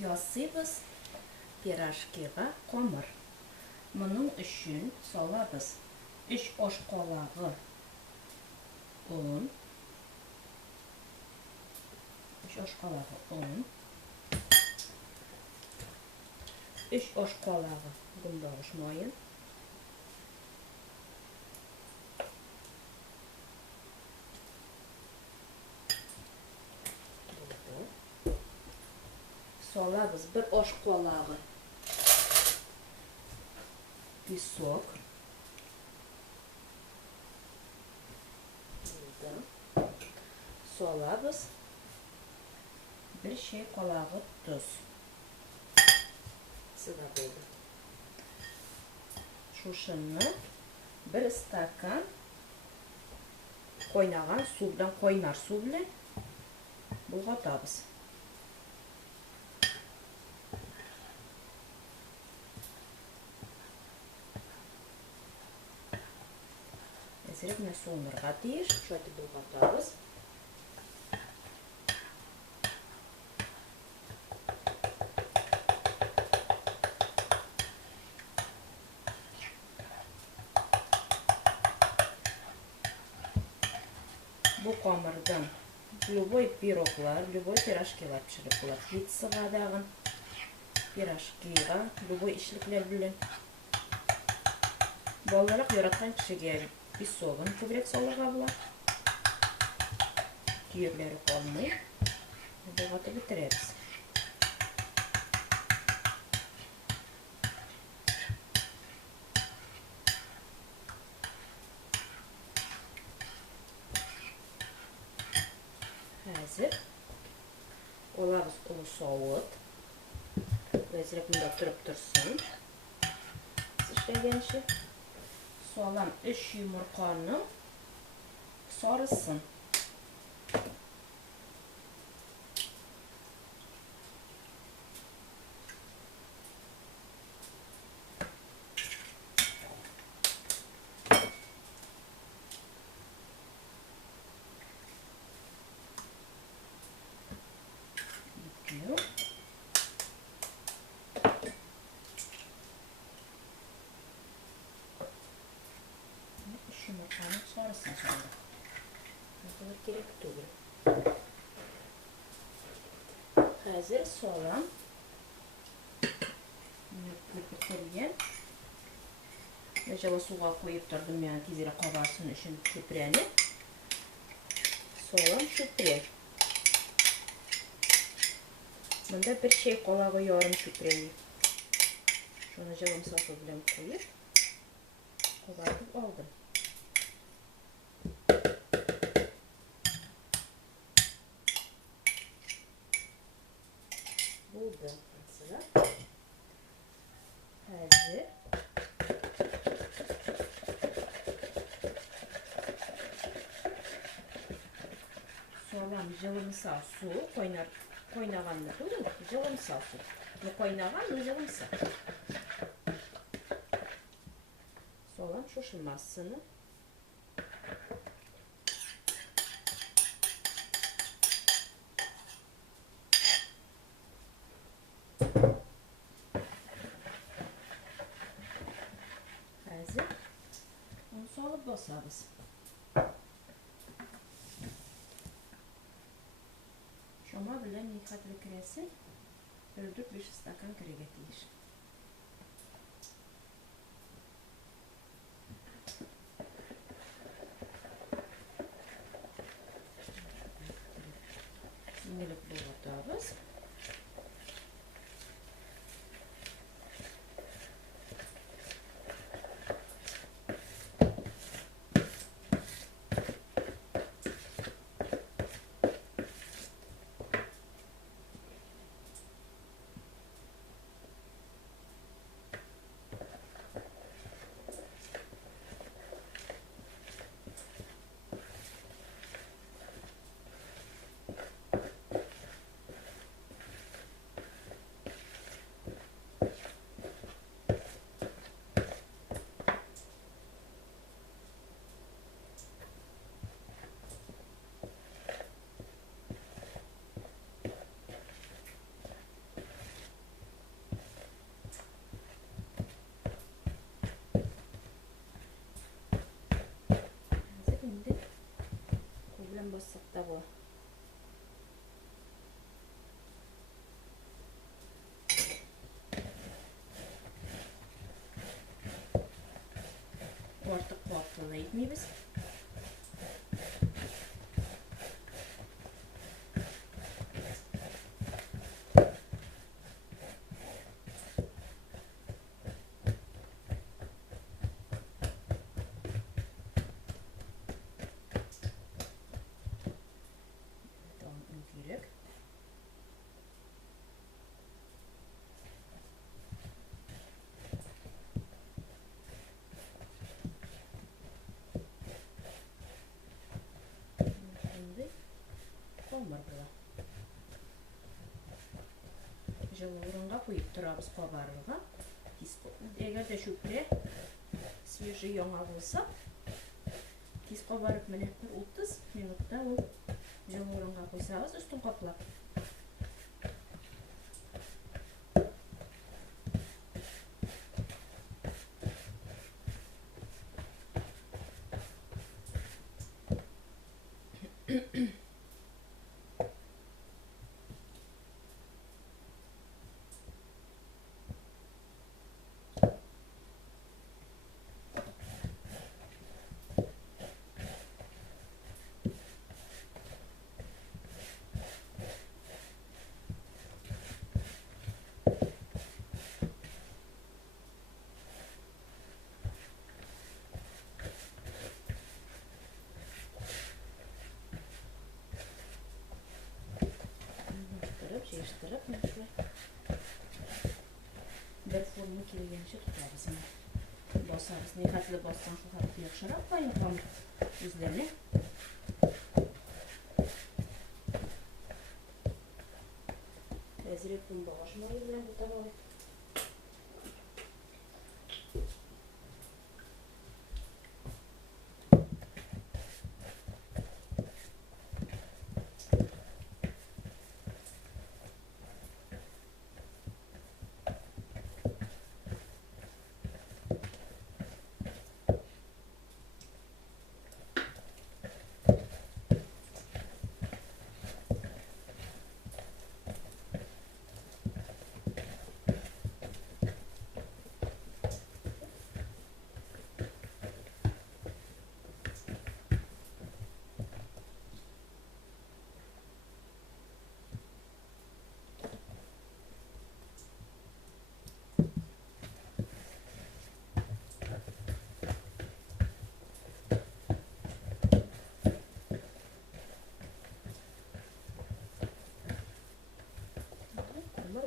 ясыйбыз пирожкига комыр. Моның өчен салабыз 3 аш калагы un, 3 аш калагы un, 3 аш калагы гүндагыш майын, салабыз 1 аш калагы песок, салабыз 1 чәй калагы туз. Сыда булды. Шушыны 1 стакан кайнаган су белән, кайнар су белән булгатабыз. Әзрәк суынырга тиеш, шуны булгатабыз. Бу камырдан любой пироглар, любой пирожкилар пешереп була. Пиццага дагы, пирожкига, любой ишлекләр белән. Балалар яраткан кешегә песогын күбрәк салырга була. Түйерләре калмый. Булгатып бетерәбез. Хәзер алабыз ул савыт. Әзрәк монда турып торсын. Эшләгәнче салам 3 йомырканың сарысын. Yumurtanın sarısını saldık. Bu kadar gerek değil. Hazır soğan bitirgen. Acaba suğa koyup durdum yani tezire kabarsın için köpreni. Soğan köpre. Bunda 1 çay kolağı yarım köpreyi. Şunu acaba salsa bilen koyup kabartıp aldım. Burada mesela hazır. Soğan жылымса su kaynaganlar değil mi? Жылымса su. Bu kaynagan mı жылымса? Soğan şuşulmasını hazır. Onu soğup basarız. Şoma bilen yıkatlı kiresi 4-5 stakan kirege tiyir. Sinirlik boğatağız. жылы орынға қойып тұрабыз қобарылға. Егер де шөпіре свежий яңа болса, тез қобарып міне 30 минутта ол жылы орынға қойсаңыз, үстін қаплап. Жештіріп, бір формы келгенше тұтарыз. Босарыз, не қатылы боссаң шұқарып яқшырақ қайын қамыр өзлеріне. Әзірет бұн бағашым ой білен бұтам ой.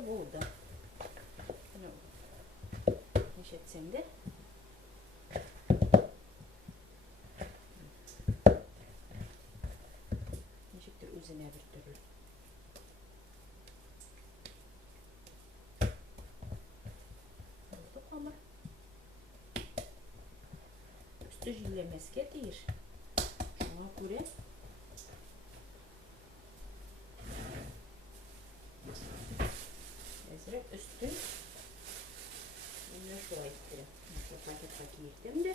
Oldu. Neşetsem de. Neşettir üzerine bir türlü. Oldu ama. Üstü jillemezge değil. Şuna göre. Üstün bunu şöyle ettirelim. Paket'e girdim de.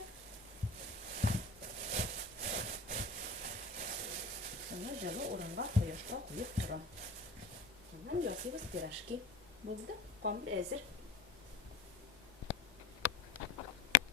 Sonra жылы орынға қояшқа қойып тұрам. Sonra жасаймыз пирожки. Болды, қамыр әзір.